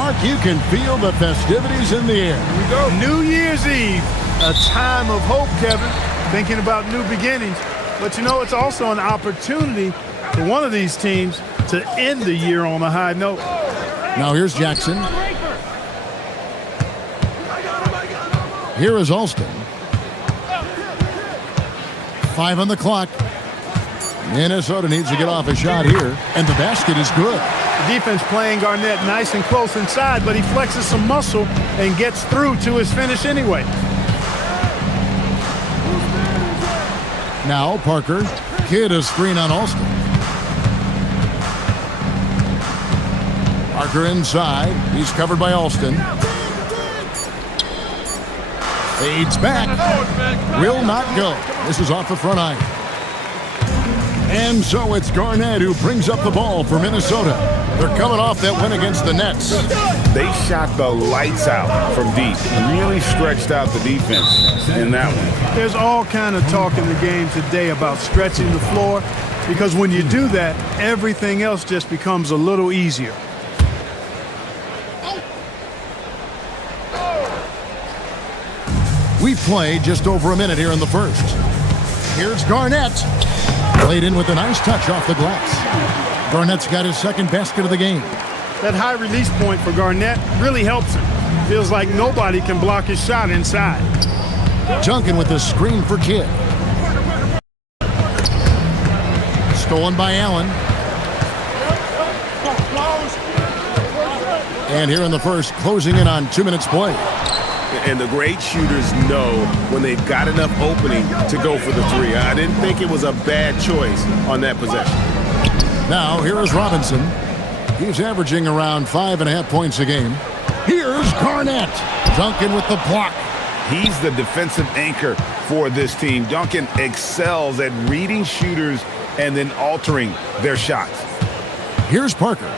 Mark, you can feel the festivities in the air. Here we go. New Year's Eve, a time of hope, Kevin, thinking about new beginnings. But, you know, it's also an opportunity for one of these teams to end the year on a high note. Now here's Jackson. Here is Alston. 5 on the clock. Minnesota needs to get off a shot here, and the basket is good. The defense playing Garnett nice and close inside, but he flexes some muscle and gets through to his finish anyway. Now Parker. Kidd a screen on Alston. Parker inside. He's covered by Alston. Fades back. Will not go. This is off the front iron. And so it's Garnett who brings up the ball for Minnesota. They're coming off that win against the Nets. They shot the lights out from deep. Really stretched out the defense in that one. There's all kind of talk in the game today about stretching the floor, because when you do that, everything else just becomes a little easier. We played just over a minute here in the first. Here's Garnett. Played in with a nice touch off the glass. Garnett's got his second basket of the game. That high release point for Garnett really helps him. Feels like nobody can block his shot inside. Duncan with the screen for Kidd. Stolen by Allen. And here in the first, closing in on 2 minutes play. And the great shooters know when they've got enough opening to go for the three. I didn't think it was a bad choice on that possession. Now, here is Robinson. He's averaging around 5.5 points a game. Here's Garnett. Duncan with the block. He's the defensive anchor for this team. Duncan excels at reading shooters and then altering their shots. Here's Parker.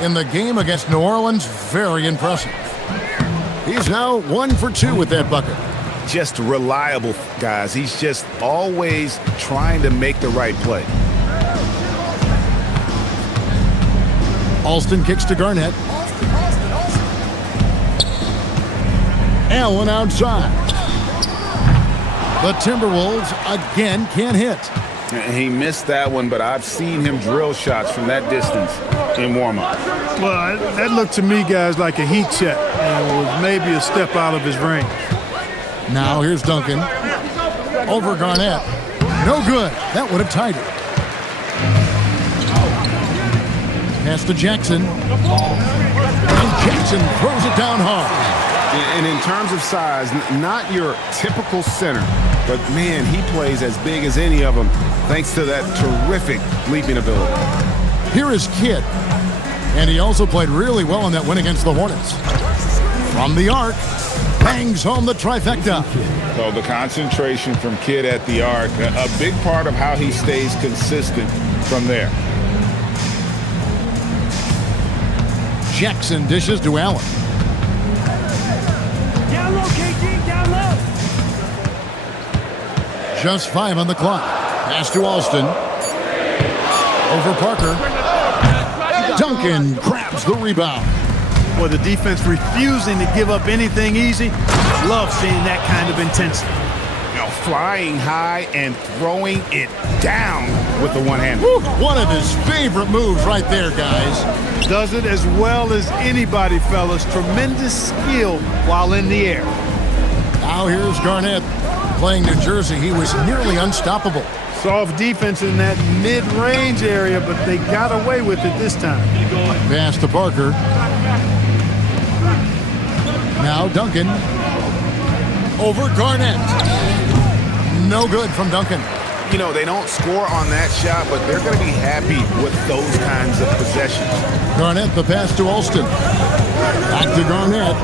In the game against New Orleans, very impressive. He's now 1 for 2 with that bucket. Just reliable, guys. He's just always trying to make the right play. Alston kicks to Garnett. Allen outside. The Timberwolves again can't hit. He missed that one, but I've seen him drill shots from that distance in warm-up. Well, that looked to me, guys, like a heat check, and was maybe a step out of his range. Now here's Duncan. Over Garnett. No good. That would have tied it. Pass to Jackson. And Jackson throws it down hard. And in terms of size, not your typical center, but man, he plays as big as any of them thanks to that terrific leaping ability. Here is Kidd. And he also played really well in that win against the Hornets. From the arc, bangs home the trifecta. So the concentration from Kidd at the arc, a big part of how he stays consistent from there. Jackson dishes to Allen. Down low, KG, down low. Just 5 on the clock. Pass to Alston. Over Parker. Duncan grabs the rebound. Well, the defense refusing to give up anything easy. Love seeing that kind of intensity. You know, flying high and throwing it down with the one-hand. One of his favorite moves right there, guys. Does it as well as anybody, fellas. Tremendous skill while in the air. Now here's Garnett. Playing New Jersey, he was nearly unstoppable. Soft defense in that mid-range area, but they got away with it this time. Pass to Parker. Now Duncan. Over Garnett. No good from Duncan. You know, they don't score on that shot, but they're going to be happy with those kinds of possessions. Garnett, the pass to Alston. Back to Garnett.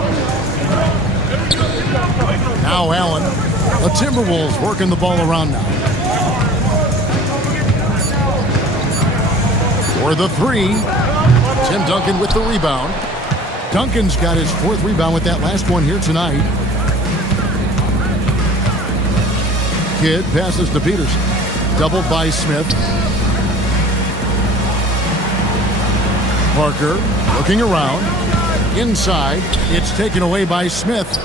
Now Allen. The Timberwolves working the ball around now. For the three. Tim Duncan with the rebound. Duncan's got his 4th rebound with that last one here tonight. Kidd passes to Peterson. Doubled by Smith. Parker looking around. Inside, it's taken away by Smith.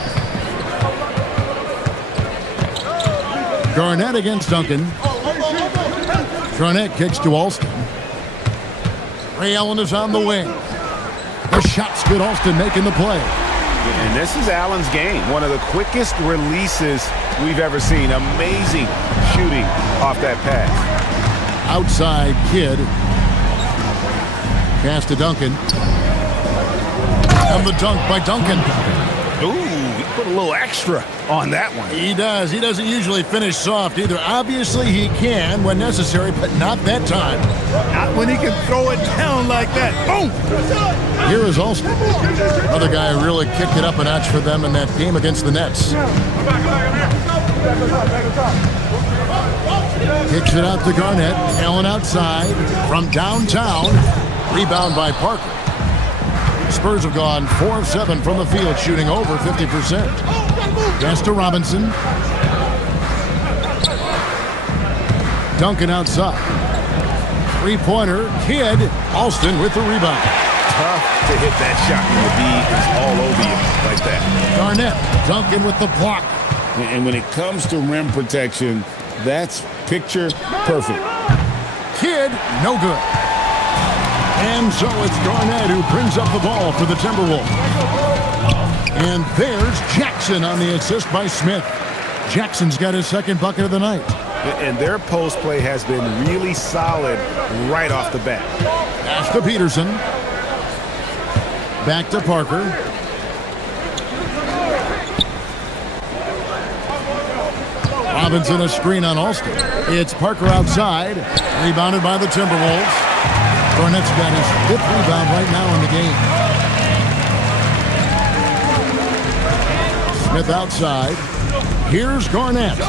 Garnett against Duncan. Garnett kicks to Alston. Ray Allen is on the wing. The shot's good. Alston making the play. And this is Allen's game. One of the quickest releases we've ever seen. Amazing shooting off that pass. Outside Kidd. Pass to Duncan. And the dunk by Duncan. Ooh, he put a little extra on that one. He does. He doesn't usually finish soft either. Obviously, he can when necessary, but not that time. Not when he can throw it down like that. Boom! Here is Alston. Another guy who really kicked it up a notch for them in that game against the Nets. Kicks it out to Garnett. Allen outside from downtown. Rebound by Parker. Spurs have gone 4 of 7 from the field, shooting over 50%. Pass to Robinson. Duncan outside. Three-pointer. Kidd. Alston with the rebound. Tough to hit that shot when the D is all over you like that. Garnett. Duncan with the block. And when it comes to rim protection, that's picture perfect. Kidd. No good. And so it's Garnett who brings up the ball for the Timberwolves. And there's Jackson on the assist by Smith. Jackson's got his second bucket of the night. And their post play has been really solid right off the bat. Pass to Peterson. Back to Parker. Robinson a screen on Alston. It's Parker outside. Rebounded by the Timberwolves. Garnett's got his 5th rebound right now in the game. Smith outside. Here's Garnett.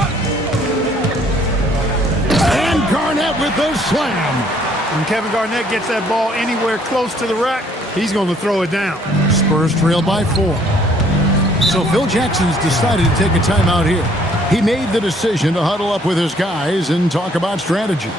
And Garnett with the slam. When Kevin Garnett gets that ball anywhere close to the rack, he's going to throw it down. Spurs trail by 4. So Phil Jackson's decided to take a timeout here. He made the decision to huddle up with his guys and talk about strategy.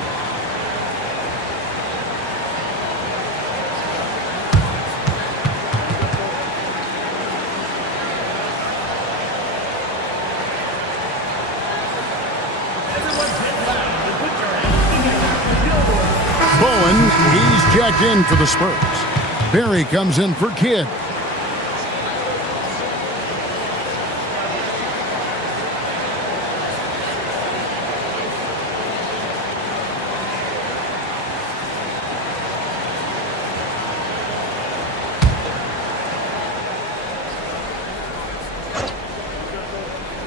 He's checked in for the Spurs. Barry comes in for Kidd.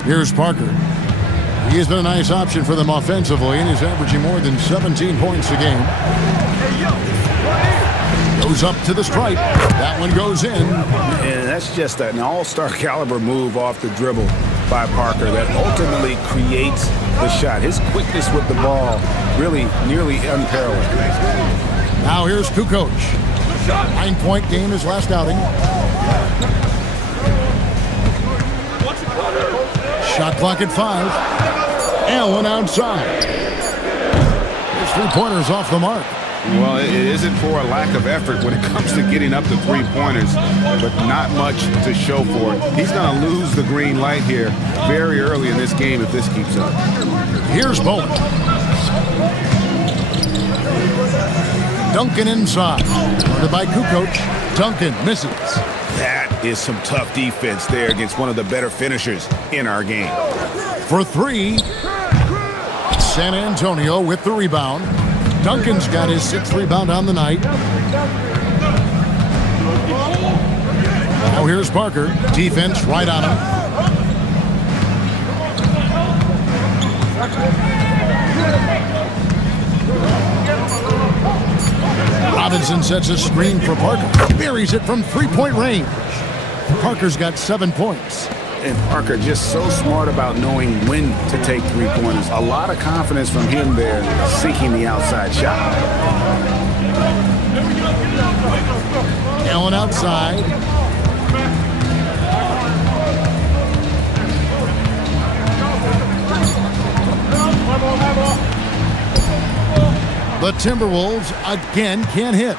Here's Parker. He has been a nice option for them offensively, and he's averaging more than 17 points a game. Goes up to the stripe. That one goes in. And that's just an all-star caliber move off the dribble by Parker that ultimately creates the shot. His quickness with the ball really nearly unparalleled. Now here's Kukoc. 9-point game his last outing. Shot clock at 5. Allen outside. His three-pointer's off the mark. Well, it isn't for a lack of effort when it comes to getting up to three-pointers, but not much to show for it. He's going to lose the green light here very early in this game if this keeps up. Here's Bowen. Duncan inside. Guarded by Kukoc. Duncan misses. That is some tough defense there against one of the better finishers in our game. For 3, San Antonio with the rebound. Duncan's got his 6th rebound on the night. Now here's Parker. Defense right on him. Robinson sets a screen for Parker. Buries it from 3-point range. Parker's got 7 points. And Parker just so smart about knowing when to take three-pointers. A lot of confidence from him there, seeking the outside shot. Allen outside. The Timberwolves again can't hit.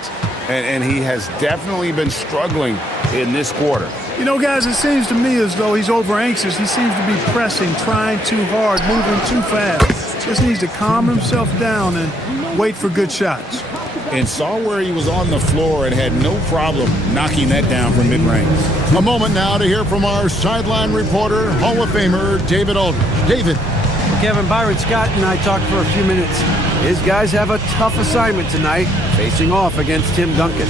And he has definitely been struggling in this quarter. You know, guys, it seems to me as though he's over-anxious. He seems to be pressing, trying too hard, moving too fast. Just needs to calm himself down and wait for good shots. And saw where he was on the floor and had no problem knocking that down from mid-range. A moment now to hear from our sideline reporter, Hall of Famer David Aldridge. David. Kevin, Byron Scott and I talked for a few minutes. His guys have a tough assignment tonight, facing off against Tim Duncan.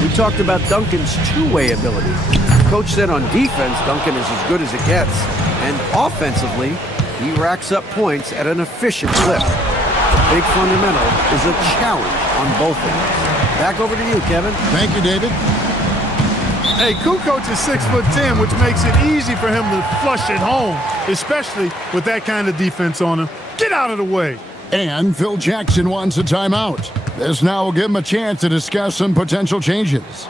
We talked about Duncan's two-way ability. Coach said on defense, Duncan is as good as it gets. And offensively, he racks up points at an efficient clip. The big fundamental is a challenge on both ends. Back over to you, Kevin. Thank you, David. Hey, Kukoc is 6'10", which makes it easy for him to flush it home, especially with that kind of defense on him. Get out of the way. And Phil Jackson wants a timeout. This now will give him a chance to discuss some potential changes.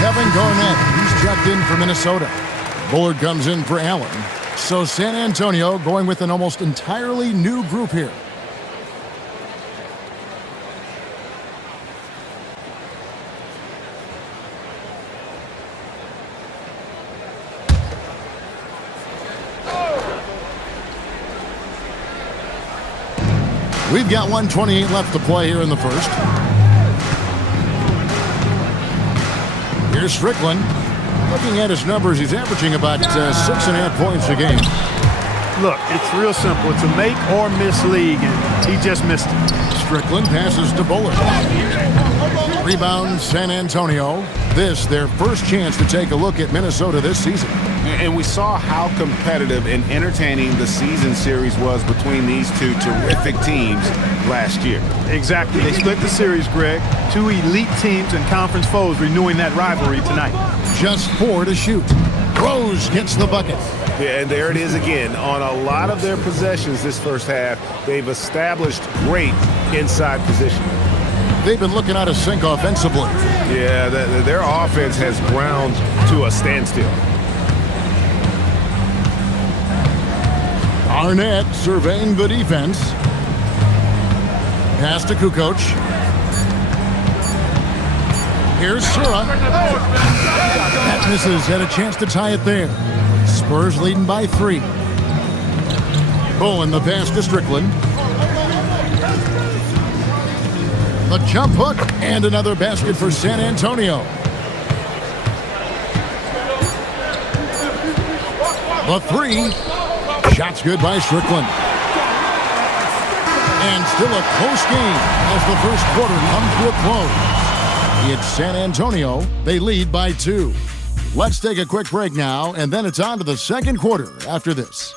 Kevin Garnett, he's checked in for Minnesota. Bullard comes in for Allen. So San Antonio going with an almost entirely new group here. We've got 1:28 left to play here in the first. Here's Strickland. Looking at his numbers, he's averaging about 6.5 points a game. Look, it's real simple. It's a make or miss league, and he just missed it. Strickland passes to Bullard. Rebound San Antonio. This their first chance to take a look at Minnesota this season. And we saw how competitive and entertaining the season series was between these two terrific teams last year. Exactly. They split the series, Greg. Two elite teams and conference foes renewing that rivalry tonight. Just 4 to shoot. Rose gets the bucket. Yeah, and there it is again. On a lot of their possessions this first half, they've established great inside position. They've been looking out of sync offensively. Yeah, their offense has ground to a standstill. Arnett surveying the defense. Pass to Kukoc. Here's Sura. That misses. Had a chance to tie it there. Spurs leading by 3. Bowen the pass to Strickland. The jump hook and another basket for San Antonio. The 3. Shots good by Strickland. And still a close game as the first quarter comes to a close. It's San Antonio. They lead by 2. Let's take a quick break now, and then it's on to the second quarter after this.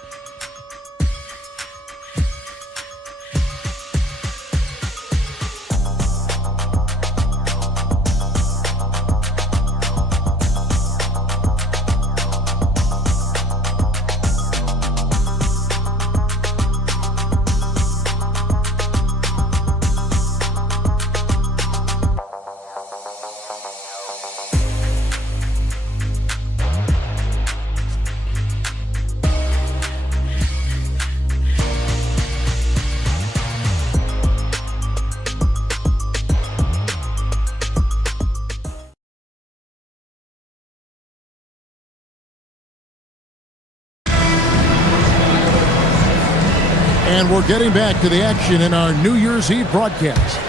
And we're getting back to the action in our New Year's Eve broadcast.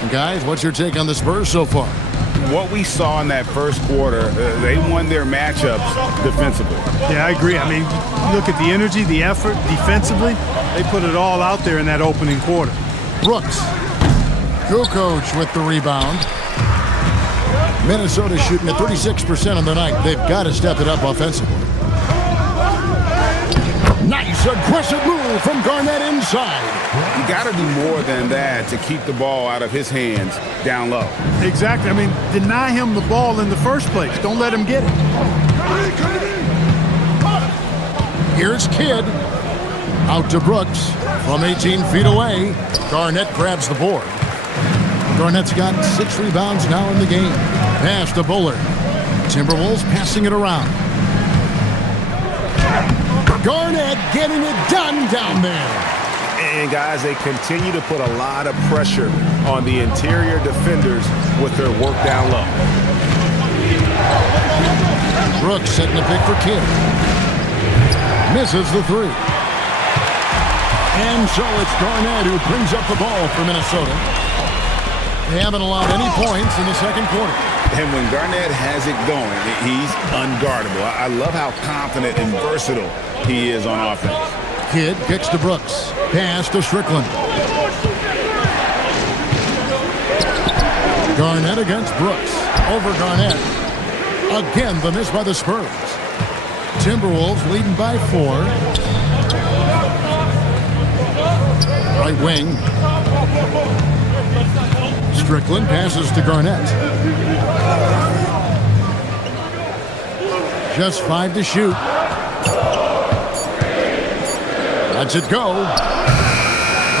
And guys, what's your take on the Spurs so far? What we saw in that first quarter, they won their matchups defensively. Yeah, I agree. I mean, look at the energy, the effort defensively. They put it all out there in that opening quarter. Brooks. Kukoc with the rebound. Minnesota shooting at 36% on the night. They've got to step it up offensively. Nice aggressive move from Garnett inside. You got to do more than that to keep the ball out of his hands down low. Exactly. I mean, deny him the ball in the first place. Don't let him get it. Here's Kidd. Out to Brooks from 18 feet away. Garnett grabs the board. Garnett's got 6 rebounds now in the game. Pass to Bullard. Timberwolves passing it around. Garnett getting it done down there. And guys, they continue to put a lot of pressure on the interior defenders with their work down low. Brooks setting the pick for Kidd. Misses the three. And so it's Garnett who brings up the ball for Minnesota. They haven't allowed any points in the second quarter. And when Garnett has it going, he's unguardable. I love how confident and versatile he is on offense. Kidd kicks to Brooks. Pass to Strickland. Garnett against Brooks. Over Garnett. Again, the miss by the Spurs. Timberwolves leading by 4. Right wing. Strickland passes to Garnett. Just 5 to shoot. Lets it go.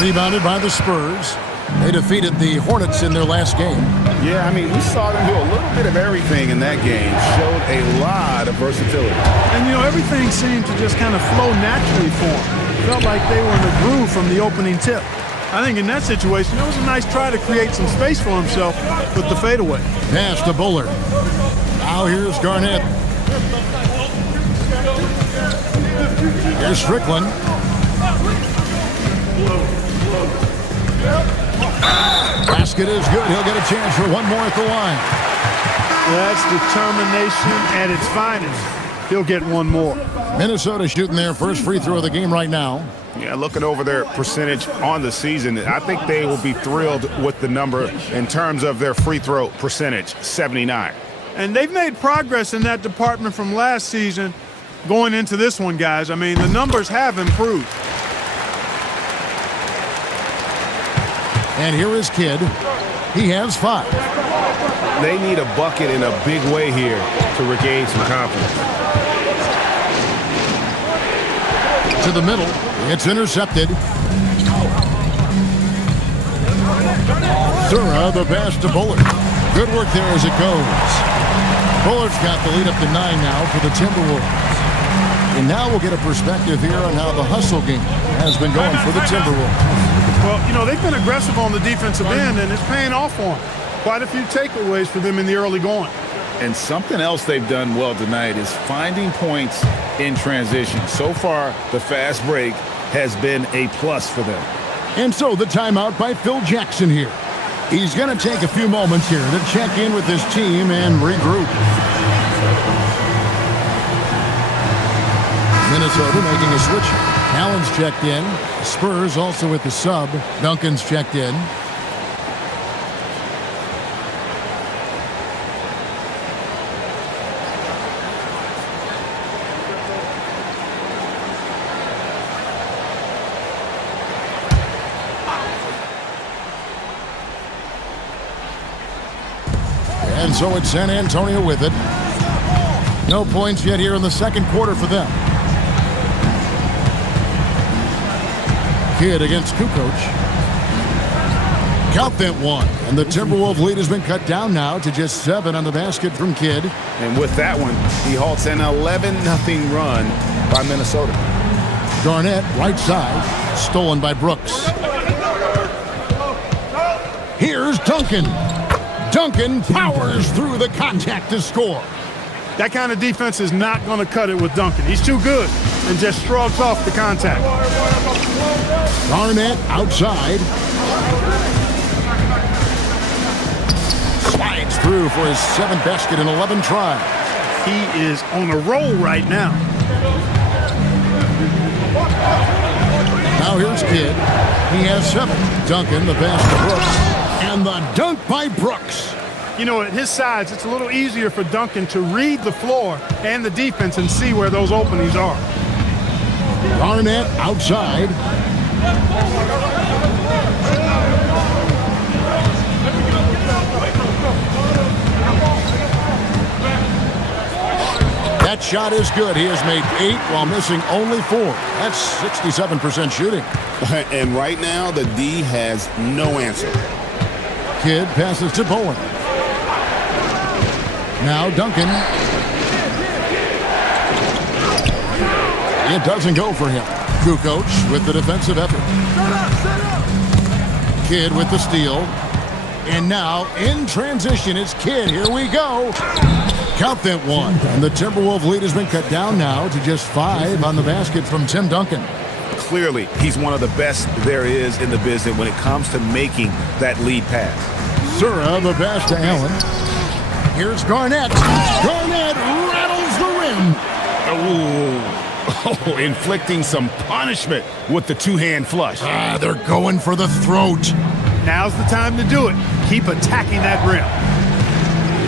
Rebounded by the Spurs. They defeated the Hornets in their last game. Yeah, I mean, we saw them do a little bit of everything in that game. Showed a lot of versatility. And, you know, everything seemed to just kind of flow naturally for them. Felt like they were in the groove from the opening tip. I think in that situation, it was a nice try to create some space for himself with the fadeaway. Pass to Bullard. Now here's Garnett. Here's Strickland. Basket is good. He'll get a chance for one more at the line. That's determination at its finest. He'll get one more. Minnesota shooting their first free throw of the game right now. Yeah, looking over their percentage on the season, I think they will be thrilled with the number in terms of their free throw percentage, 79. And they've made progress in that department from last season going into this one, guys. I mean, the numbers have improved. And here is Kidd. He has 5. They need a bucket in a big way here to regain some confidence. To the middle. It's intercepted. Sura, the pass to Bullard. Good work there as it goes. Bullard's got the lead up to 9 now for the Timberwolves. And now we'll get a perspective here on how the hustle game has been going for the Timberwolves. Well, you know, they've been aggressive on the defensive end, and it's paying off for them. Quite a few takeaways for them in the early going. And something else they've done well tonight is finding points in transition. So far, the fast break has been a plus for them. And so the timeout by Phil Jackson here. He's going to take a few moments here to check in with his team and regroup. Minnesota making a switch. Allen's checked in. Spurs also with the sub. Duncan's checked in. And so it's San Antonio with it. No points yet here in the second quarter for them. Kidd against Kukoc. Count that one. And the Timberwolves lead has been cut down now to just 7 on the basket from Kidd. And with that one, he halts an 11-0 run by Minnesota. Garnett, right side, stolen by Brooks. Here's Duncan. Duncan powers through the contact to score. That kind of defense is not going to cut it with Duncan. He's too good and just shrugs off the contact. Garnett outside. Slides through for his 7th basket in 11 tries. He is on a roll right now. Now here's Kidd. He has 7. Duncan, the pass to Brooks. And the dunk by Brooks. You know, at his size, it's a little easier for Duncan to read the floor and the defense and see where those openings are. Garnett outside. That shot is good. He has made 8 while missing only 4. That's 67% shooting. And right now, the D has no answer. Kidd passes to Bowen. Now Duncan. It doesn't go for him. Kukoc with the defensive effort. Kidd with the steal. And now, in transition, it's Kidd. Here we go. Count that one. And the Timberwolves lead has been cut down now to just 5 on the basket from Tim Duncan. Clearly, he's one of the best there is in the business when it comes to making that lead pass. Sura, the pass to Allen. Here's Garnett. Garnett rattles the rim. Oh, inflicting some punishment with the two-hand flush. They're going for the throat. Now's the time to do it. Keep attacking that rim.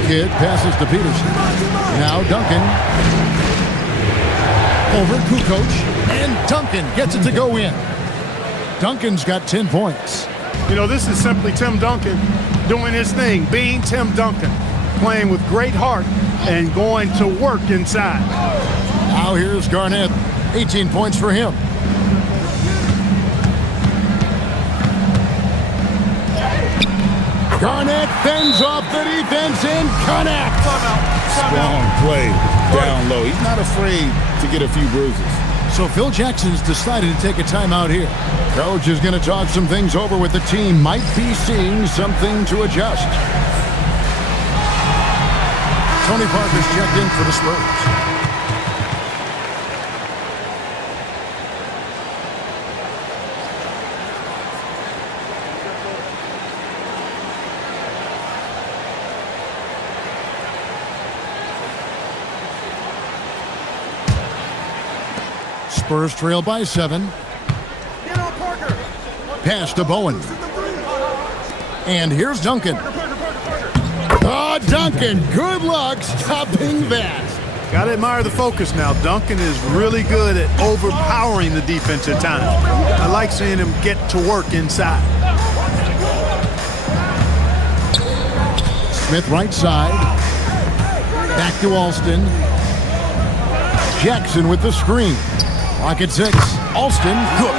Kidd passes to Peterson. Now Duncan. Over Kukoc. And Duncan gets it to go in. Duncan's got 10 points. You know, this is simply Tim Duncan doing his thing, being Tim Duncan, playing with great heart and going to work inside. Now here's Garnett. 18 points for him. Garnett fends off the defense and connects. Strong play down low. He's not afraid to get a few bruises. So Phil Jackson's decided to take a timeout here. Coach is going to talk some things over with the team. Might be seeing something to adjust. Tony Parker's checked in for the Spurs. Spurs trail by 7. Pass to Bowen. And here's Duncan. Oh, Duncan, good luck stopping that. Got to admire the focus now. Duncan is really good at overpowering the defense at times. I like seeing him get to work inside. Smith right side. Back to Alston. Jackson with the screen. Clock at 6. Alston, good.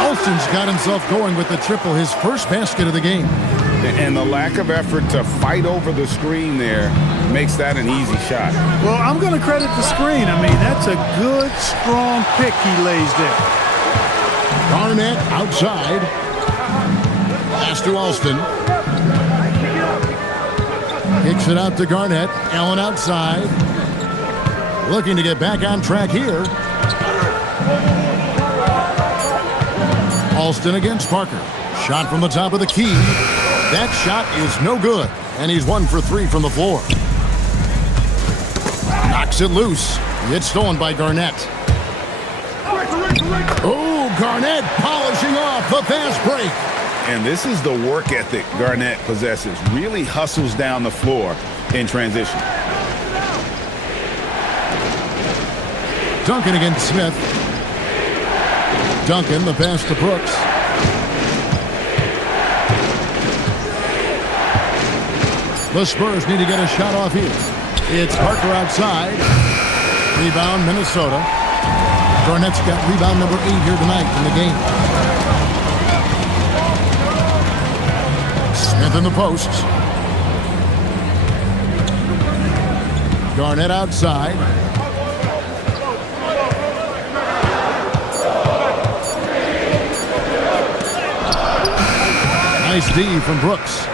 Alston's got himself going with the triple, his first basket of the game. And the lack of effort to fight over the screen there makes that an easy shot. Well, I'm going to credit the screen. I mean, that's a good, strong pick he lays there. Garnett outside. Pass to Alston. Kicks it out to Garnett. Allen outside. Looking to get back on track here. Alston against Parker. Shot from the top of the key. That shot is no good. And he's 1 for 3 from the floor. Knocks it loose. It's stolen by Garnett. Oh, Garnett polishing off the fast break. And this is the work ethic Garnett possesses. Really hustles down the floor in transition. Duncan against Smith. Duncan, the pass to Brooks. The Spurs need to get a shot off here. It's Parker outside. Rebound, Minnesota. Garnett's got rebound number 8 here tonight in the game. Smith in the post. Garnett outside. Nice D from Brooks.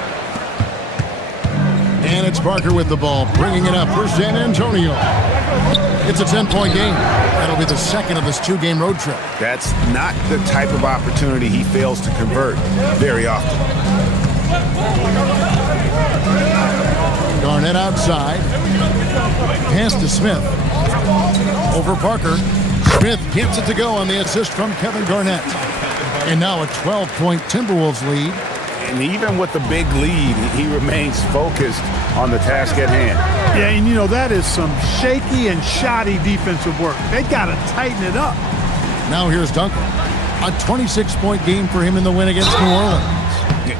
And it's Parker with the ball, bringing it up for San Antonio. It's a 10-point game. That'll be the second of this 2-game road trip. That's not the type of opportunity he fails to convert very often. Garnett outside. Pass to Smith. Over Parker. Smith gets it to go on the assist from Kevin Garnett. And now a 12-point Timberwolves lead. And even with the big lead, he remains focused on the task at hand. Yeah, and you know, that is some shaky and shoddy defensive work. They got to tighten it up. Now here's Duncan. A 26-point game for him in the win against New Orleans.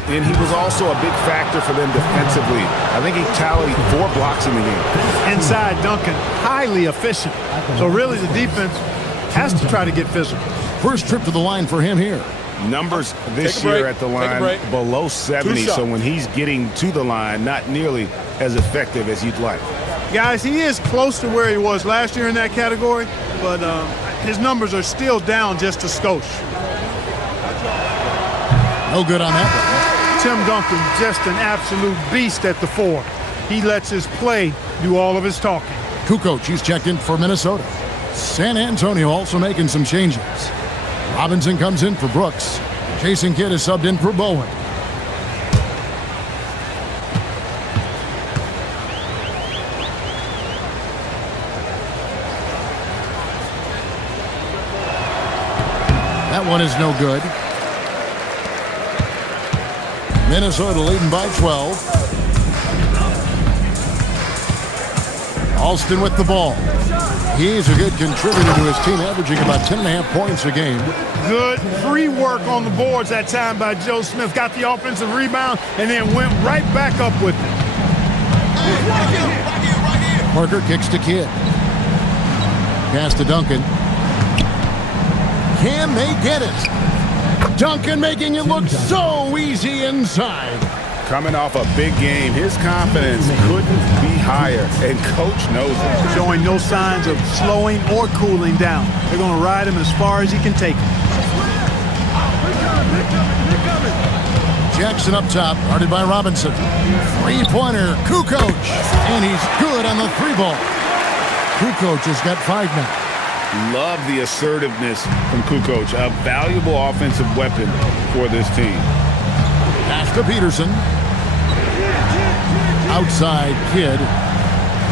And he was also a big factor for them defensively. I think he tallied 4 blocks in the game. Inside, Duncan, highly efficient. So really the defense has to try to get physical. First trip to the line for him here. Numbers this year at the line below 70, so when he's getting to the line, not nearly as effective as you'd like. Guys, he is close to where he was last year in that category, but his numbers are still down just a skosh. No good on that one. Tim Duncan, just an absolute beast at the 4. He lets his play do all of his talking. Kukoc, he's checked in for Minnesota. San Antonio also making some changes. Robinson comes in for Brooks. Jason Kidd is subbed in for Bowen. That one is no good. Minnesota leading by 12. Alston with the ball. He's a good contributor to his team, averaging about 10.5 points a game. Good free work on the boards that time by Joe Smith. Got the offensive rebound and then went right back up with it. Parker kicks to Kidd. Pass to Duncan. Can they get it? Duncan making it look so easy inside. Coming off a big game, his confidence couldn't be higher, and Coach knows it. Showing no signs of slowing or cooling down. They're going to ride him as far as he can take him. Jackson up top, guarded by Robinson. Three-pointer, Kukoc, and he's good on the 3-ball. Kukoc has got 5 now. Love the assertiveness from Kukoc, a valuable offensive weapon for this team. Pass to Peterson. Outside Kidd.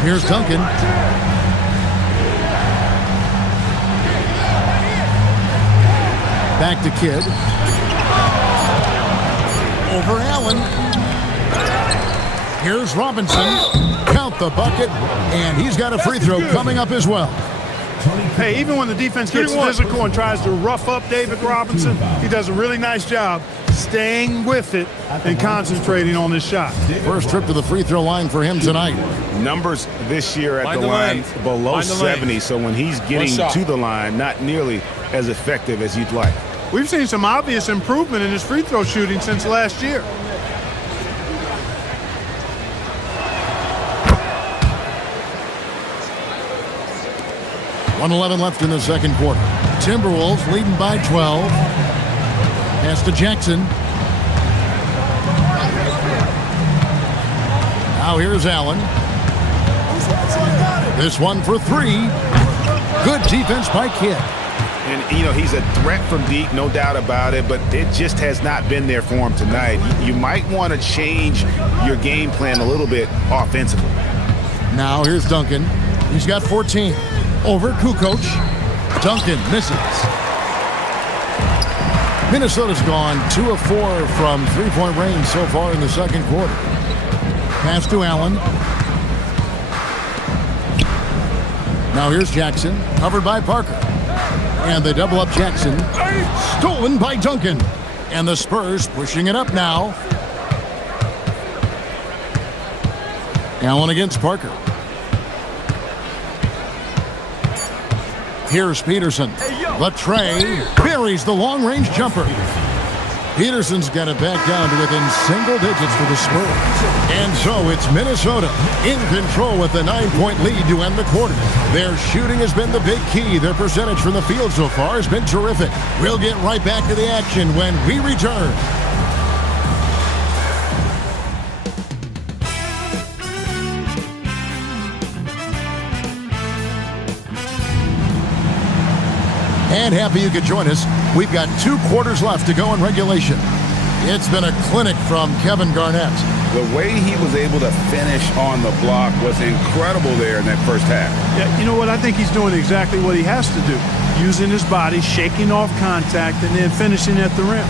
Here's Duncan. Back to Kidd. Over Allen. Here's Robinson. Count the bucket, and he's got a free throw coming up as well. Hey, even when the defense gets physical and tries to rough up David Robinson, he does a really nice job staying with it and concentrating on his shot. First trip to the free throw line for him tonight. Numbers this year at the line below 70, so when he's getting to the line, not nearly as effective as you'd like. We've seen some obvious improvement in his free throw shooting since last year. .11 left in the second quarter. Timberwolves leading by 12. Pass to Jackson. Now here's Allen. This one for 3. Good defense by Kidd. And, you know, he's a threat from deep, no doubt about it, but it just has not been there for him tonight. You might want to change your game plan a little bit offensively. Now here's Duncan. He's got 14. Over Kukoc. Duncan misses. Minnesota's gone 2 of 4 from three-point range so far in the second quarter. Pass to Allen. Now here's Jackson, covered by Parker. And they double up Jackson. Stolen by Duncan. And the Spurs pushing it up now. Allen against Parker. Here's Peterson. The tray buries the long-range jumper. Peterson's got it back down to within single digits for the Spurs. And so it's Minnesota in control with the 9-point lead to end the quarter. Their shooting has been the big key. Their percentage from the field so far has been terrific. We'll get right back to the action when we return. And happy you could join us. We've got 2 quarters left to go in regulation. It's been a clinic from Kevin Garnett. The way he was able to finish on the block was incredible there in that first half. Yeah, you know what? I think he's doing exactly what he has to do. Using his body, shaking off contact, and then finishing at the rim.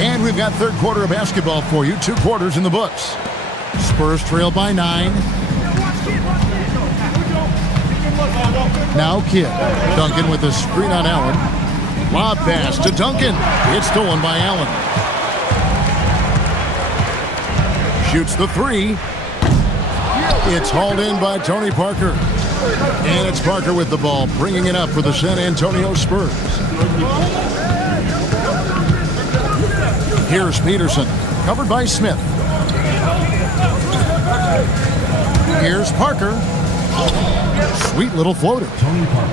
And we've got third quarter of basketball for you. 2 quarters in the books. Spurs trail by 9. Now Kidd. Duncan with a screen on Allen. Lob pass to Duncan. It's stolen by Allen. Shoots the 3. It's hauled in by Tony Parker. And it's Parker with the ball, bringing it up for the San Antonio Spurs. Here's Peterson, covered by Smith. Here's Parker. Sweet little floater.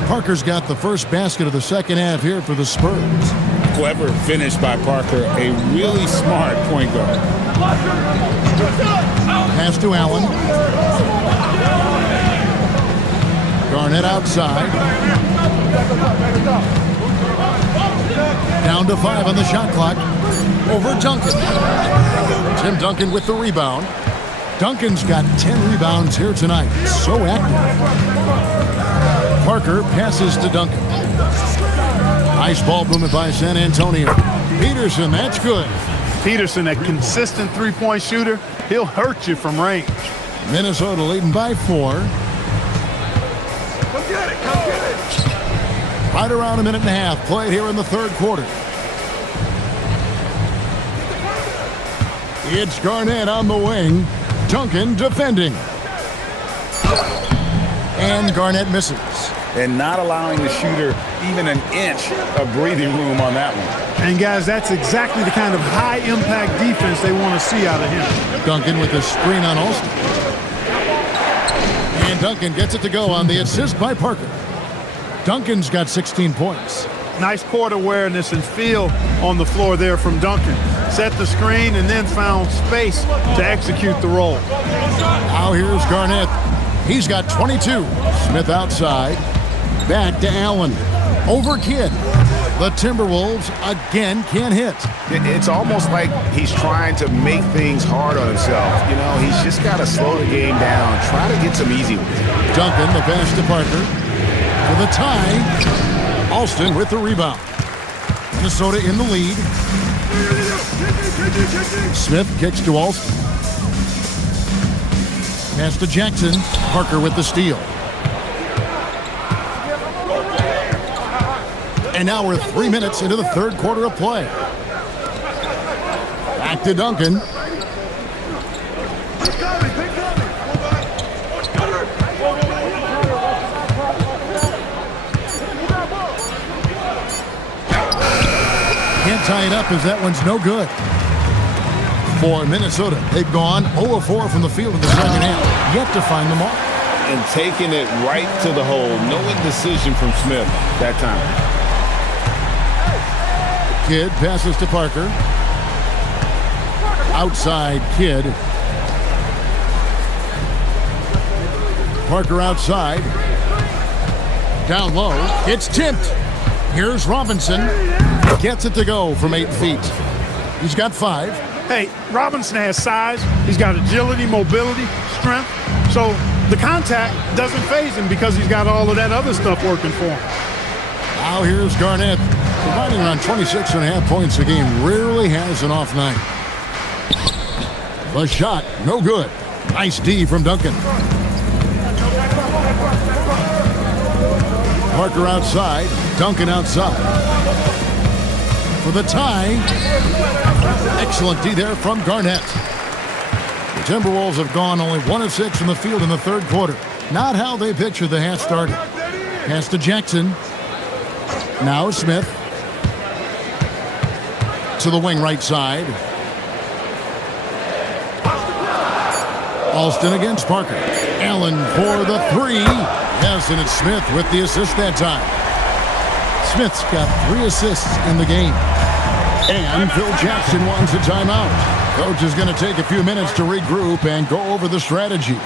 Parker's got the first basket of the second half here for the Spurs. Clever finish by Parker, a really smart point guard. Pass to Allen. Garnett outside. Down to 5 on the shot clock. Over Duncan. Tim Duncan with the rebound. Duncan's got 10 rebounds here tonight. So active. Parker passes to Duncan. Nice ball movement by San Antonio. Peterson, that's good. Peterson, a consistent three-point shooter. He'll hurt you from range. Minnesota leading by 4. Come get it. Come get it. Right around a minute and a half played here in the third quarter. It's Garnett on the wing. Duncan defending. And Garnett misses. And not allowing the shooter even an inch of breathing room on that one. And, guys, that's exactly the kind of high-impact defense they want to see out of him. Duncan with a screen on Alston. And Duncan gets it to go on the assist by Parker. Duncan's got 16 points. Nice court awareness and feel on the floor there from Duncan. Set the screen and then found space to execute the roll. Now here's Garnett. He's got 22. Smith outside. Back to Allen. Over Kidd. The Timberwolves again can't hit. It's almost like he's trying to make things hard on himself. You know, he's just got to slow the game down. Try to get some easy ones. Duncan, the pass to Parker. For the tie. Alston with the rebound. Minnesota in the lead. Smith kicks to Alston. Pass to Jackson. Parker with the steal. And now we're 3 minutes into the third quarter of play. Back to Duncan. Can't tie it up as that one's no good. For Minnesota, they've gone 0 of 4 from the field in the second half. Yet to find the mark. And taking it right to the hole. No indecision from Smith that time. Kidd passes to Parker. Outside Kidd. Parker outside. Down low. It's tipped. Here's Robinson. Gets it to go from 8 feet. He's got 5. Hey, Robinson has size. He's got agility, mobility, strength. So the contact doesn't faze him because he's got all of that other stuff working for him. Now here's Garnett. Providing around 26.5 points a game. Rarely has an off night. The shot, no good. Nice D from Duncan. Parker outside. Duncan outside. For the tie. Excellent D there from Garnett. The Timberwolves have gone only 1 of 6 from the field in the third quarter. Not how they pictured the half started. Pass to Jackson. Now Smith. To the wing right side. Alston against Parker. Allen for the 3. Yes, and it's Smith with the assist that time. Smith's got 3 assists in the game. And Phil Jackson wants a timeout. Coach is going to take a few minutes to regroup and go over the strategy.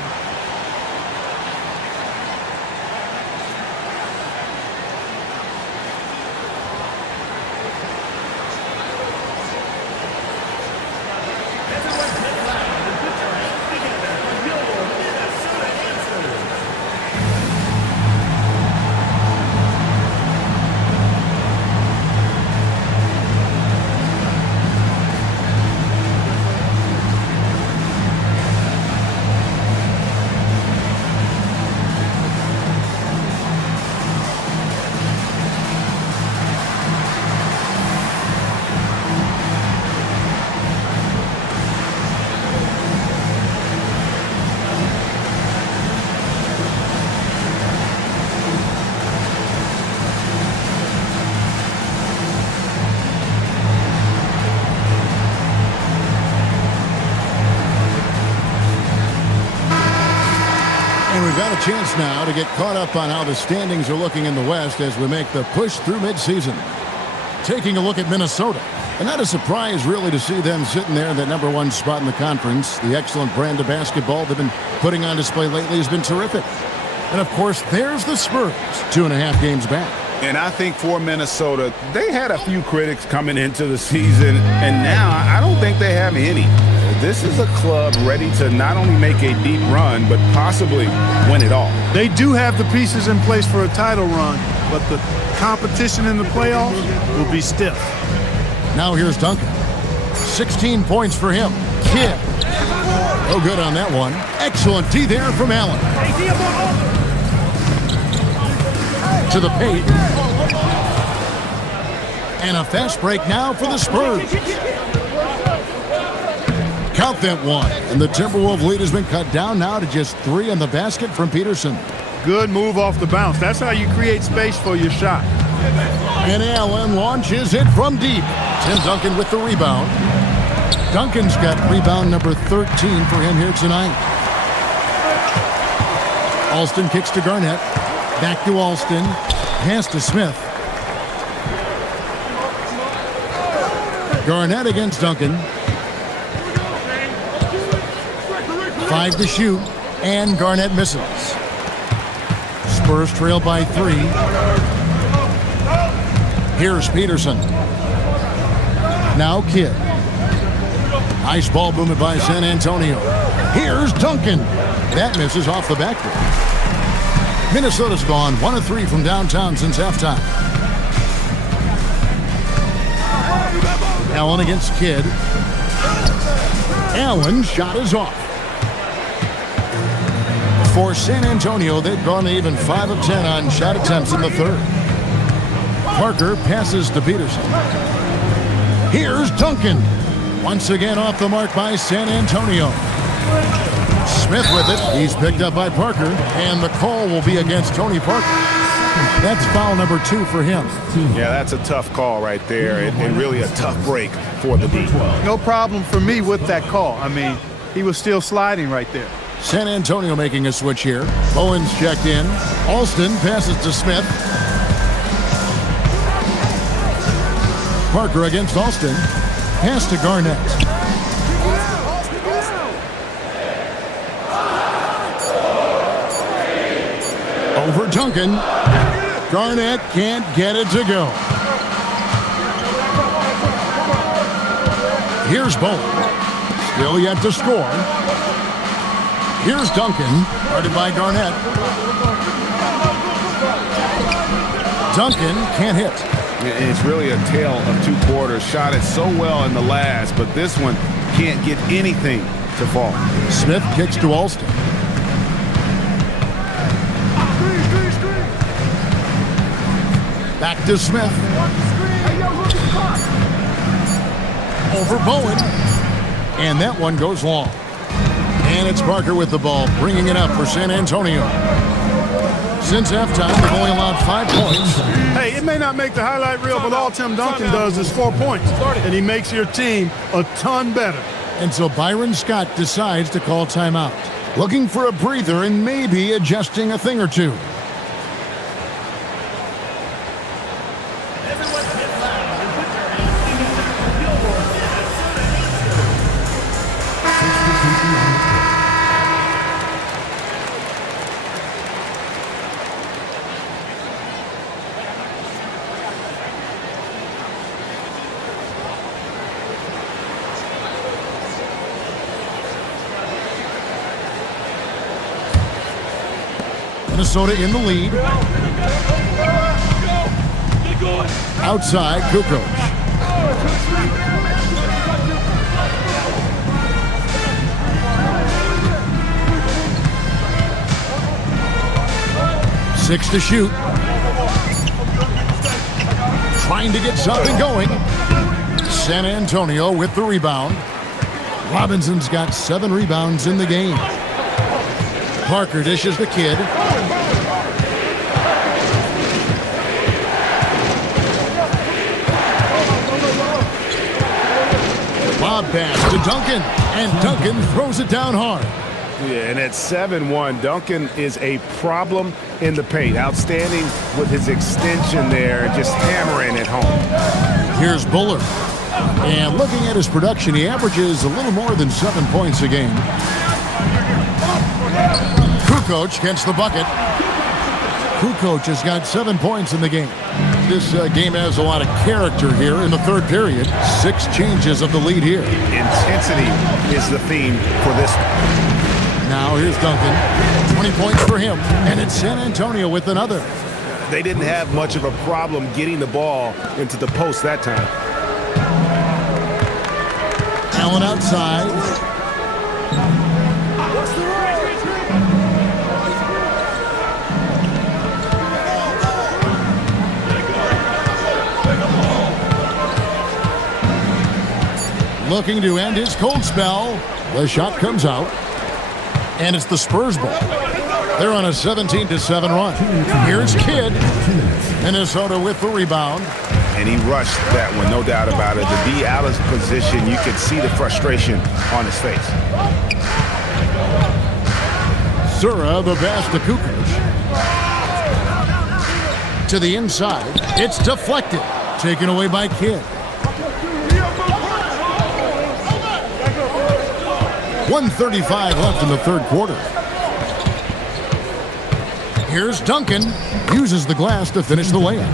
got a chance now to get caught up on how the standings are looking in the West as we make the push through midseason. Taking a look at Minnesota. And not a surprise, really, to see them sitting there in that #1 spot in the conference. The excellent brand of basketball they've been putting on display lately has been terrific. And, of course, there's the Spurs, 2.5 games back. And I think for Minnesota, they had a few critics coming into the season, and now I don't think they have any. This is a club ready to not only make a deep run, but possibly win it all. They do have the pieces in place for a title run, but the competition in the playoffs will be stiff. Now here's Duncan. 16 points for him. Kidd. No good on that one. Excellent D there from Allen. To the paint. And a fast break now for the Spurs. Count that one. And the Timberwolves lead has been cut down now to just 3 on the basket from Peterson. Good move off the bounce. That's how you create space for your shot. And Allen launches it from deep. Tim Duncan with the rebound. Duncan's got rebound number 13 for him here tonight. Alston kicks to Garnett. Back to Alston. Pass to Smith. Garnett against Duncan. 5 to shoot. And Garnett misses. Spurs trail by 3. Here's Peterson. Now Kidd. Nice ball movement by San Antonio. Here's Duncan. That misses off the backboard. Minnesota's gone 1 of 3 from downtown since halftime. Allen against Kidd. Allen's shot is off. For San Antonio, they've gone even 5 of 10 on shot attempts in the third. Parker passes to Peterson. Here's Duncan. Once again off the mark by San Antonio. Smith with it. He's picked up by Parker. And the call will be against Tony Parker. That's foul number 2 for him. Yeah, that's a tough call right there, and really a tough break for the D. No problem for me with that call. I mean, he was still sliding right there. San Antonio making a switch here. Bowen's checked in. Alston passes to Smith. Parker against Alston. Pass to Garnett. Over Duncan. Garnett can't get it to go. Here's Bowen. Still yet to score. Here's Duncan, guarded by Garnett. Duncan can't hit. It's really a tale of 2 quarters. Shot it so well in the last, but this one can't get anything to fall. Smith kicks to Alston. Back to Smith. Over Bowen. And that one goes long. And it's Parker with the ball, bringing it up for San Antonio. Since halftime, they've only allowed 5 points. Hey, it may not make the highlight reel, but all Tim Duncan does is 4 points. And he makes your team a ton better. And so Byron Scott decides to call timeout. Looking for a breather and maybe adjusting a thing or two. Minnesota in the lead. Outside, Kukoc. Six to shoot. Trying to get something going. San Antonio with the rebound. Robinson's got 7 rebounds in the game. Parker dishes the Kidd. Lob pass to Duncan, and Duncan throws it down hard. Yeah, and at 7-1, Duncan is a problem in the paint. Outstanding with his extension there, just hammering it home. Here's Bullard. And looking at his production, he averages a little more than 7 points a game. Kukoc gets the bucket. Kukoc has got 7 points in the game. This game has a lot of character here in the third period. 6 changes of the lead here. Intensity is the theme for this. Now here's Duncan. 20 points for him. And it's San Antonio with another. They didn't have much of a problem getting the ball into the post that time. Allen outside. Looking to end his cold spell. The shot comes out. And it's the Spurs ball. They're on a 17-7 run. Here's Kidd. Minnesota with the rebound. And he rushed that one, no doubt about it. To be out of position, you could see the frustration on his face. Sura, the pass to Kukoc. To the inside. It's deflected. Taken away by Kidd. 1:35 left in the third quarter. Here's Duncan. Uses the glass to finish the layup.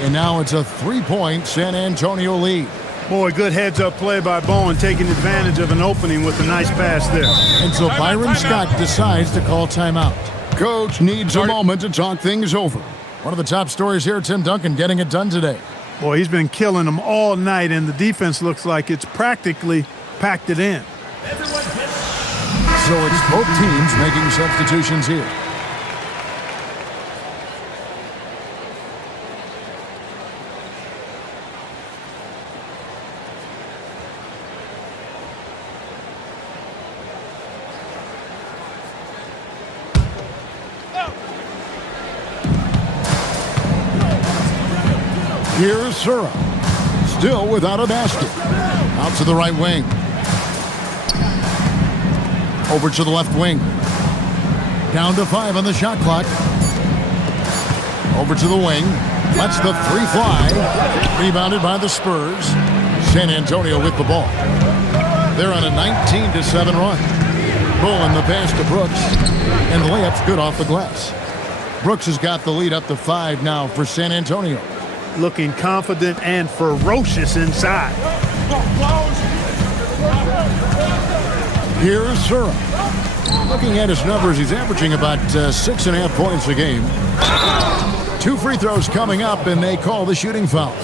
And now it's a 3-point San Antonio lead. Boy, good heads-up play by Bowen, taking advantage of an opening with a nice pass there. And so Byron Scott decides to call timeout. Coach needs a moment to talk things over. One of the top stories here, Tim Duncan getting it done today. Boy, he's been killing them all night, and the defense looks like it's practically packed it in. So it's both teams making substitutions here. Here's Sura. Still without a basket. Out to the right wing. Over to the left wing. Down to 5 on the shot clock. Over to the wing. Lets the 3 fly. Rebounded by the Spurs. San Antonio with the ball. They're on a 19-7 run. Bowen the pass to Brooks. And the layup's good off the glass. Brooks has got the lead up to 5 now for San Antonio. Looking confident and ferocious inside. Here's Sura. Looking at his numbers, he's averaging about 6.5 points a game. 2 free throws coming up, and they call the shooting foul.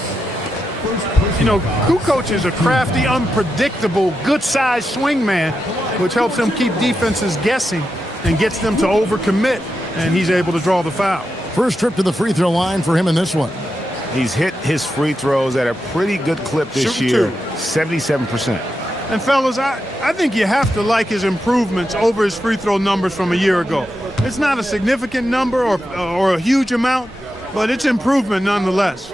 You know, Kukoc is a crafty, unpredictable, good-sized swing man, which helps him keep defenses guessing and gets them to overcommit, and he's able to draw the foul. First trip to the free throw line for him in this one. He's hit his free throws at a pretty good clip this year, 77%. And fellas, I think you have to like his improvements over his free throw numbers from a year ago. It's not a significant number or a huge amount, but it's improvement nonetheless.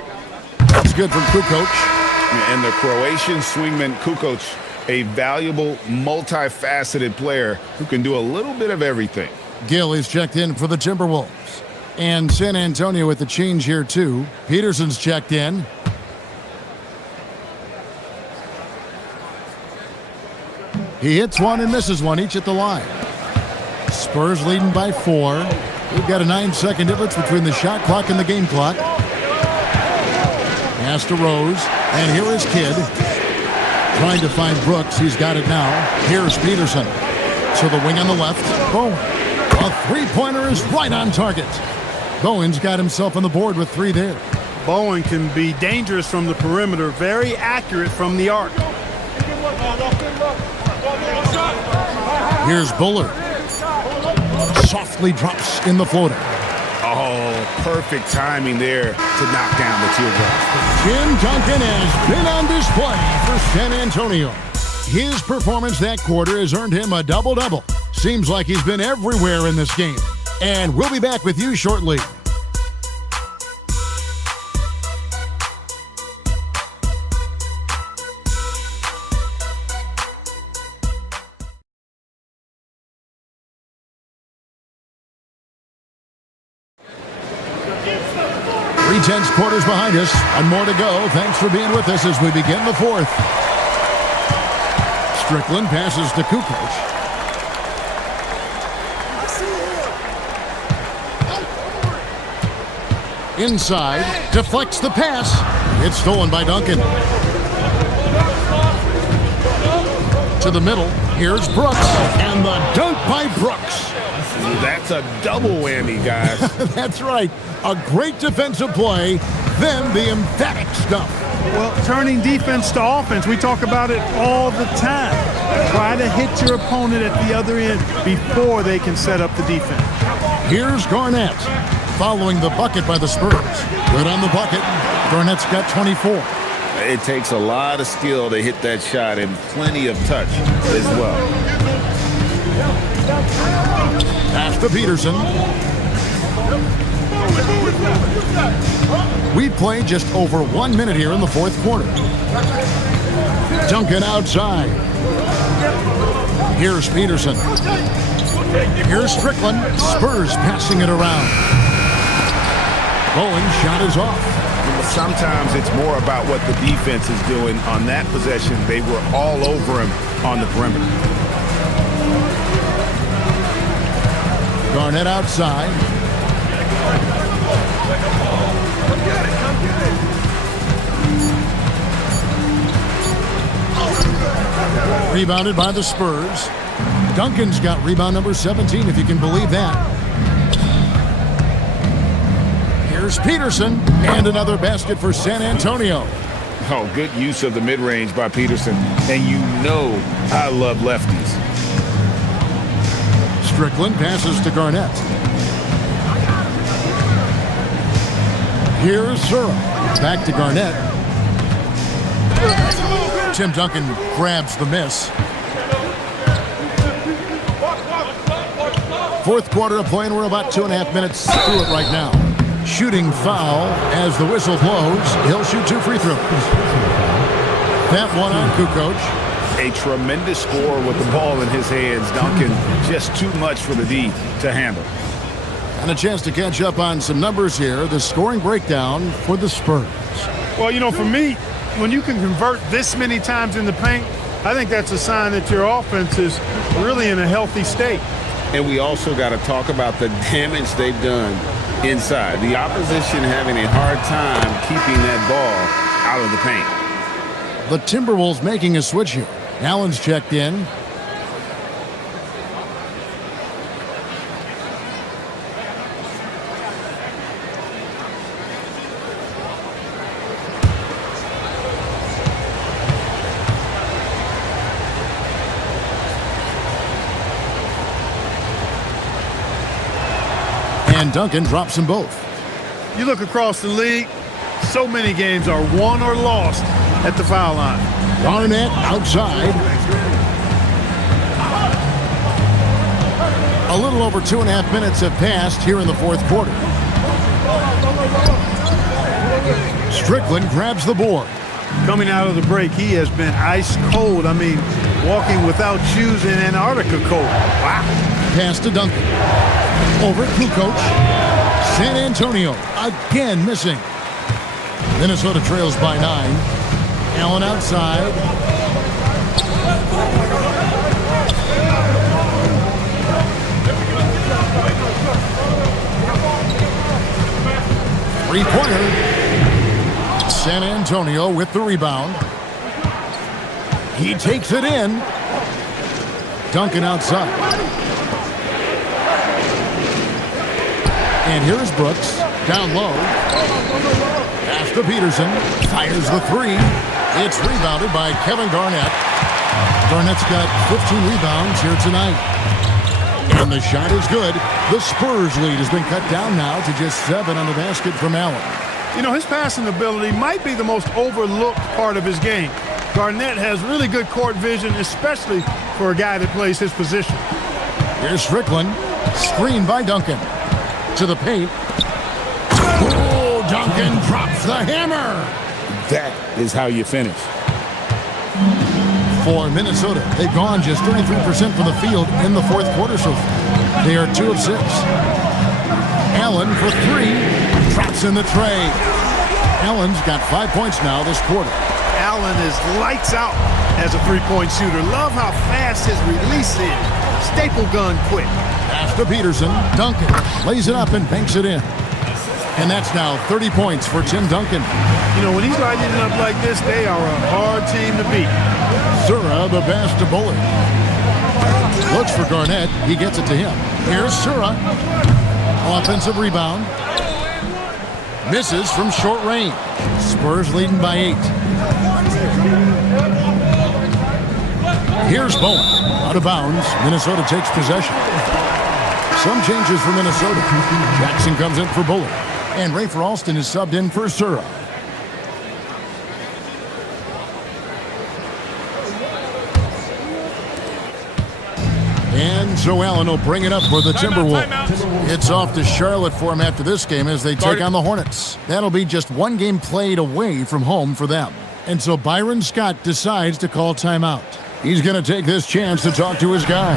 That's good from Kukoc. And the Croatian swingman Kukoc, a valuable, multifaceted player who can do a little bit of everything. Gill is checked in for the Timberwolves. And San Antonio with the change here too. Peterson's checked in. He hits one and misses one, each at the line. Spurs leading by 4. We've got a 9-second difference between the shot clock and the game clock. Pass to Rose, and here is Kidd. Trying to find Brooks, he's got it now. Here's Peterson. So the wing on the left, Bowen. A 3-pointer is right on target. Bowen's got himself on the board with 3 there. Bowen can be dangerous from the perimeter, very accurate from the arc. Here's Bullard. Softly drops in the floater. Oh, perfect timing there to knock down the teardrop. Tim Duncan has been on display for San Antonio. His performance that quarter has earned him a double-double. Seems like he's been everywhere in this game. And we'll be back with you shortly. Three tenths quarters behind us. One more to go. Thanks for being with us as we begin the fourth. Strickland passes to Kukoc. Inside, deflects the pass. It's stolen by Duncan. To the middle, here's Brooks. And the dunk by Brooks. That's a double whammy, guys. That's right. A great defensive play, then the emphatic stuff. Well, turning defense to offense, we talk about it all the time. Try to hit your opponent at the other end before they can set up the defense. Here's Garnett, following the bucket by the Spurs. Good on the bucket. Garnett's got 24. It takes a lot of skill to hit that shot and plenty of touch as well. Pass to Peterson. We've played just over 1 minute here in the fourth quarter. Duncan outside. Here's Peterson. Here's Strickland. Spurs passing it around. Bowen's shot is off. Sometimes it's more about what the defense is doing. On that possession, they were all over him on the perimeter. Garnett outside. Rebounded by the Spurs. Duncan's got rebound number 17, if you can believe that. Here's Peterson, and another basket for San Antonio. Oh, good use of the mid-range by Peterson. And you know I love lefties. Strickland passes to Garnett. Here's Sura. Back to Garnett. Tim Duncan grabs the miss. Fourth quarter of play, and we're about 2.5 minutes through it right now. Shooting foul as the whistle blows. He'll shoot 2 free throws. That one on Kukoc. A tremendous score with the ball in his hands. Duncan, just too much for the D to handle. And a chance to catch up on some numbers here. The scoring breakdown for the Spurs. Well, you know, for me, when you can convert this many times in the paint, I think that's a sign that your offense is really in a healthy state. And we also got to talk about the damage they've done inside. The opposition having a hard time keeping that ball out of the paint. The Timberwolves making a switch here. Allen's checked in. And Duncan drops them both. You look across the league, so many games are won or lost at the foul line. Garnett outside. A little over 2.5 minutes have passed here in the fourth quarter. Strickland grabs the board. Coming out of the break, he has been ice cold. I mean, walking without shoes in Antarctica cold. Wow. Pass to Duncan. Over Kukoc. San Antonio again missing. Minnesota trails by 9. Allen outside. Three-pointer. San Antonio with the rebound. He takes it in. Duncan outside. And here's Brooks, down low. Pass to Peterson, fires the 3. It's rebounded by Kevin Garnett. Garnett's got 15 rebounds here tonight. And the shot is good. The Spurs lead has been cut down now to just 7 on the basket from Allen. You know, his passing ability might be the most overlooked part of his game. Garnett has really good court vision, especially for a guy that plays his position. Here's Strickland, screened by Duncan. To the paint. Oh, Duncan drops the hammer. That is how you finish. For Minnesota, they've gone just 33% from the field in the fourth quarter so far. They are 2 of 6. Allen for 3. in the tray. Allen's got 5 points now this quarter. Allen is lights out as a three-point shooter. Love how fast his release is. Staple gun quick. Pass to Peterson. Duncan lays it up and banks it in. And that's now 30 points for Tim Duncan. You know, when he's lighting it up like this, they are a hard team to beat. Sura, the pass to Bullard. Looks for Garnett. He gets it to him. Here's Sura. Offensive rebound. Misses from short range. Spurs leading by 8. Here's Bowen. Out of bounds. Minnesota takes possession. Some changes for Minnesota. Jackson comes in for Bullard. And Rafer Alston is subbed in for Sura. And so Allen will bring it up for the Timberwolves. It's off to Charlotte for him after this game as they take on the Hornets. That'll be just one game played away from home for them. And so Byron Scott decides to call timeout. He's going to take this chance to talk to his guy.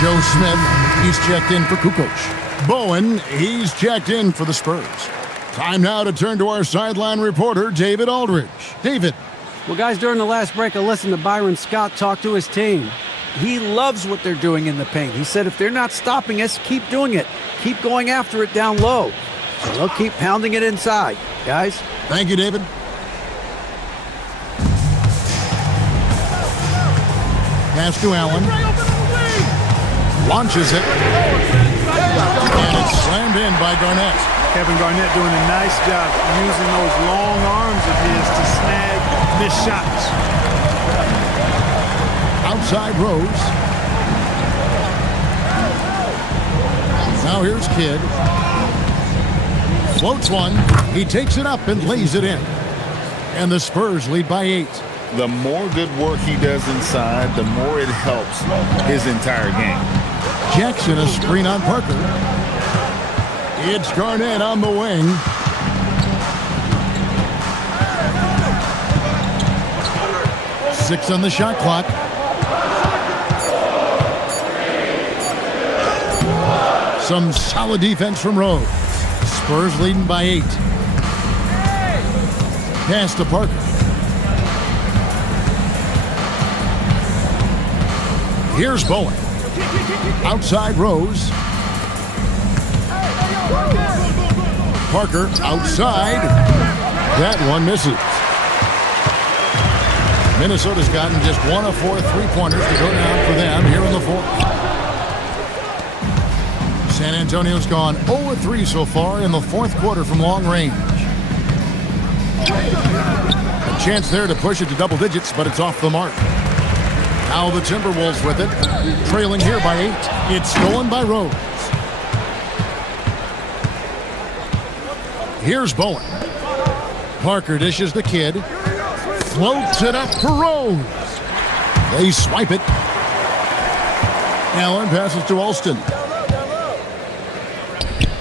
Joe Smith, he's checked in for Kukoc. Bowen, he's checked in for the Spurs. Time now to turn to our sideline reporter, David Aldridge. David. Well, guys, during the last break, I listened to Byron Scott talk to his team. He loves what they're doing in the paint. He said if they're not stopping us, keep doing it. Keep going after it down low. So they'll keep pounding it inside, guys. Thank you, David. Pass to Allen. Launches it. And it's slammed in by Garnett. Kevin Garnett doing a nice job using those long arms of his to snag missed shots. Outside Rose. Now here's Kidd. Floats one. He takes it up and lays it in. And the Spurs lead by 8. The more good work he does inside, the more it helps his entire game. Jackson, a screen on Parker. It's Garnett on the wing. Six on the shot clock. Some solid defense from Rose. Spurs leading by 8. Pass to Parker. Here's Bowen. Outside Rose. Parker outside. That one misses. Minnesota's gotten just 1 of 4 3-pointers to go down for them here in the fourth. San Antonio's gone 0 of 3 so far in the fourth quarter from long range. A chance there to push it to double digits, but it's off the mark. Now the Timberwolves with it, trailing here by 8. It's stolen by Rose. Here's Bowen. Parker dishes the Kid. Floats it up for Rose. They swipe it. Allen passes to Alston.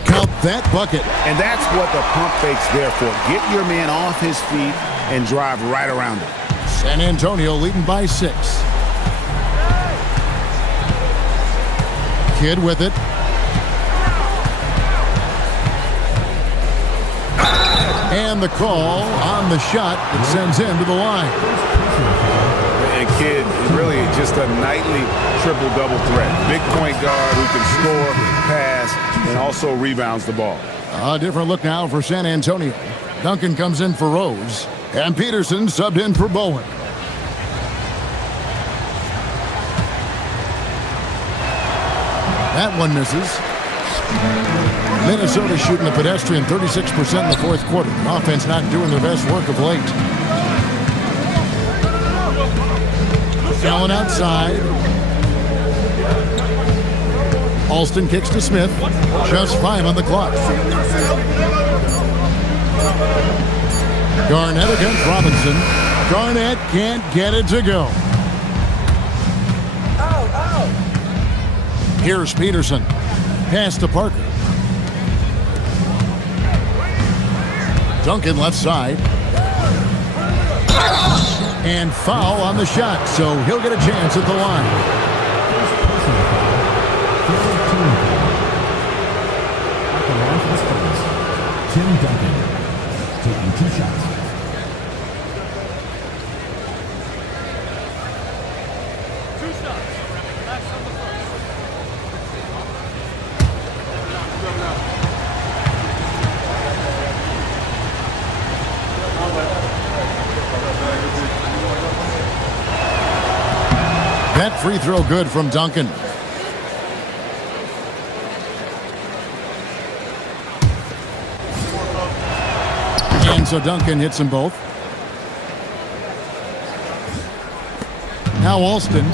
Count that bucket. And that's what the pump fake's there for. Get your man off his feet and drive right around him. San Antonio leading by 6. Kid with it. And the call on the shot that sends him to the line. And Kid is really just a nightly triple-double threat. Big point guard who can score, pass, and also rebounds the ball. A different look now for San Antonio. Duncan comes in for Rose. And Peterson subbed in for Bowen. That one misses. Minnesota shooting the pedestrian 36% in the fourth quarter. Offense not doing their best work of late. Allen outside. Alston kicks to Smith. Just 5 on the clock. Garnett against Robinson. Garnett can't get it to go. Here's Peterson. Pass to Parker. Duncan left side. And foul on the shot, so he'll get a chance at the line. Tim Duncan, taking 2 shots. That free throw good from Duncan. And so Duncan hits them both. Now Alston.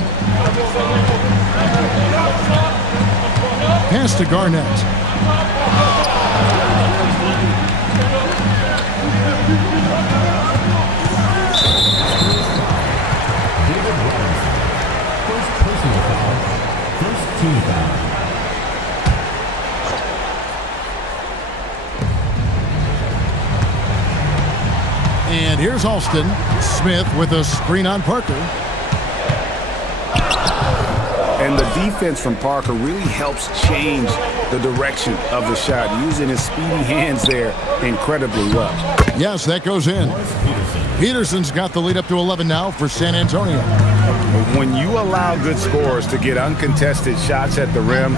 Pass to Garnett. Personal foul. First team foul. And here's Alston. Smith with a screen on Parker. And the defense from Parker really helps change the direction of the shot, using his speedy hands there incredibly well. Yes, that goes in. Peterson's got the lead up to 11 now for San Antonio. When you allow good scorers to get uncontested shots at the rim,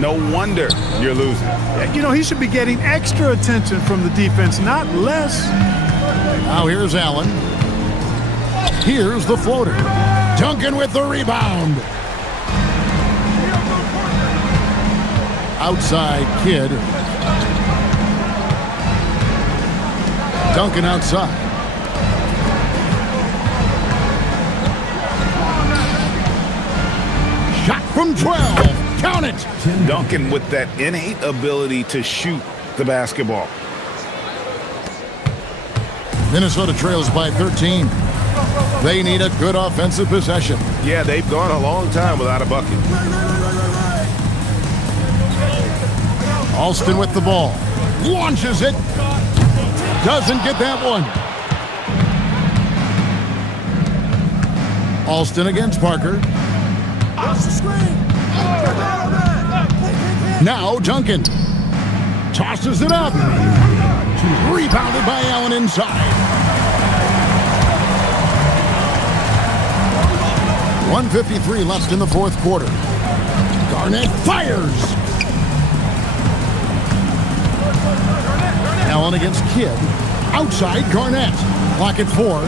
no wonder you're losing. You know, he should be getting extra attention from the defense, not less. Now here's Allen. Here's the floater. Duncan with the rebound. Outside Kidd. Duncan outside. Shot from 12. Count it. Duncan with that innate ability to shoot the basketball. Minnesota trails by 13. They need a good offensive possession. Yeah, they've gone a long time without a bucket. Alston with the ball. Launches it. Doesn't get that one. Alston against Parker. Now Duncan. Tosses it up. Rebounded by Allen inside. 1:53 left in the fourth quarter. Garnett fires. Allen against Kidd. Outside Garnett. Clock at 4.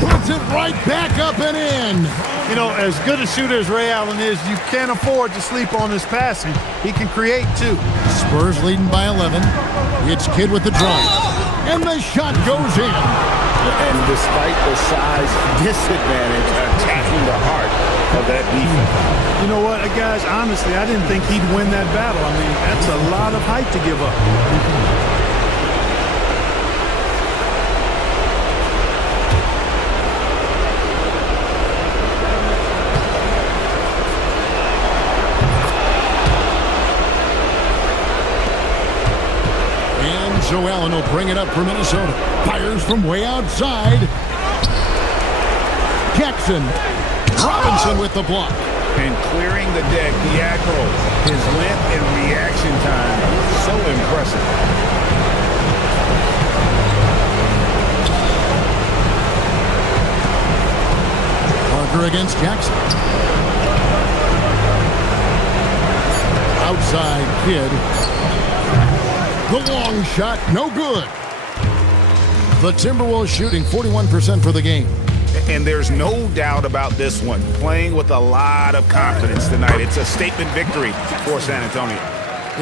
Puts it right back up and in. You know, as good a shooter as Ray Allen is, you can't afford to sleep on his passing. He can create too. Spurs leading by 11. It's Kidd with the drive. And the shot goes in. And despite the size disadvantage, attacking the heart of that defense. You know what, guys, honestly, I didn't think he'd win that battle. I mean, that's a lot of height to give up. So Allen will bring it up for Minnesota. Fires from way outside. Jackson. Robinson with the block. And clearing the deck, Diacro. His length and reaction time, so impressive. Parker against Jackson. Outside Kidd. The long shot, no good. The Timberwolves shooting 41% for the game. And there's no doubt about this one. Playing with a lot of confidence tonight. It's a statement victory for San Antonio.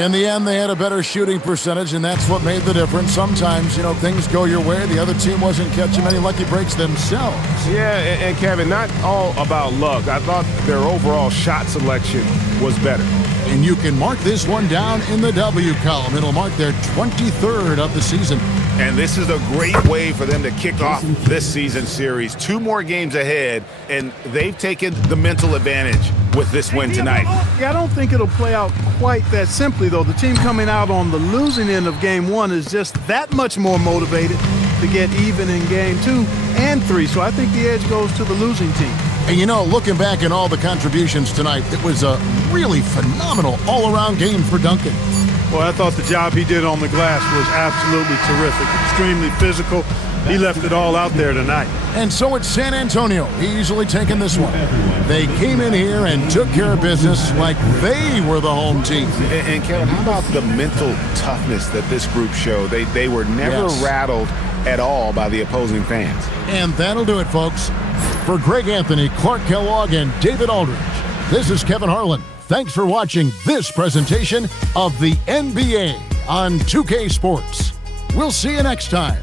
In the end, they had a better shooting percentage, and that's what made the difference. Sometimes, you know, things go your way. The other team wasn't catching many lucky breaks themselves. Yeah, and Kevin, not all about luck. I thought their overall shot selection was better. And you can mark this one down in the W column. It'll mark their 23rd of the season. And this is a great way for them to kick off this season series. 2 more games ahead, and they've taken the mental advantage with this win tonight. Yeah, I don't think it'll play out quite that simply, though. The team coming out on the losing end of Game 1 is just that much more motivated to get even in Game 2 and 3. So I think the edge goes to the losing team. And, you know, looking back at all the contributions tonight, it was a really phenomenal all-around game for Duncan. Well, I thought the job he did on the glass was absolutely terrific. Extremely physical. He left it all out there tonight. And so it's San Antonio easily taking this one. They came in here and took care of business like they were the home team. And Kevin, how about the mental toughness that this group showed? They were never rattled at all by the opposing fans. And that'll do it, folks. For Greg Anthony, Clark Kellogg, and David Aldridge, this is Kevin Harlan. Thanks for watching this presentation of the NBA on 2K Sports. We'll see you next time.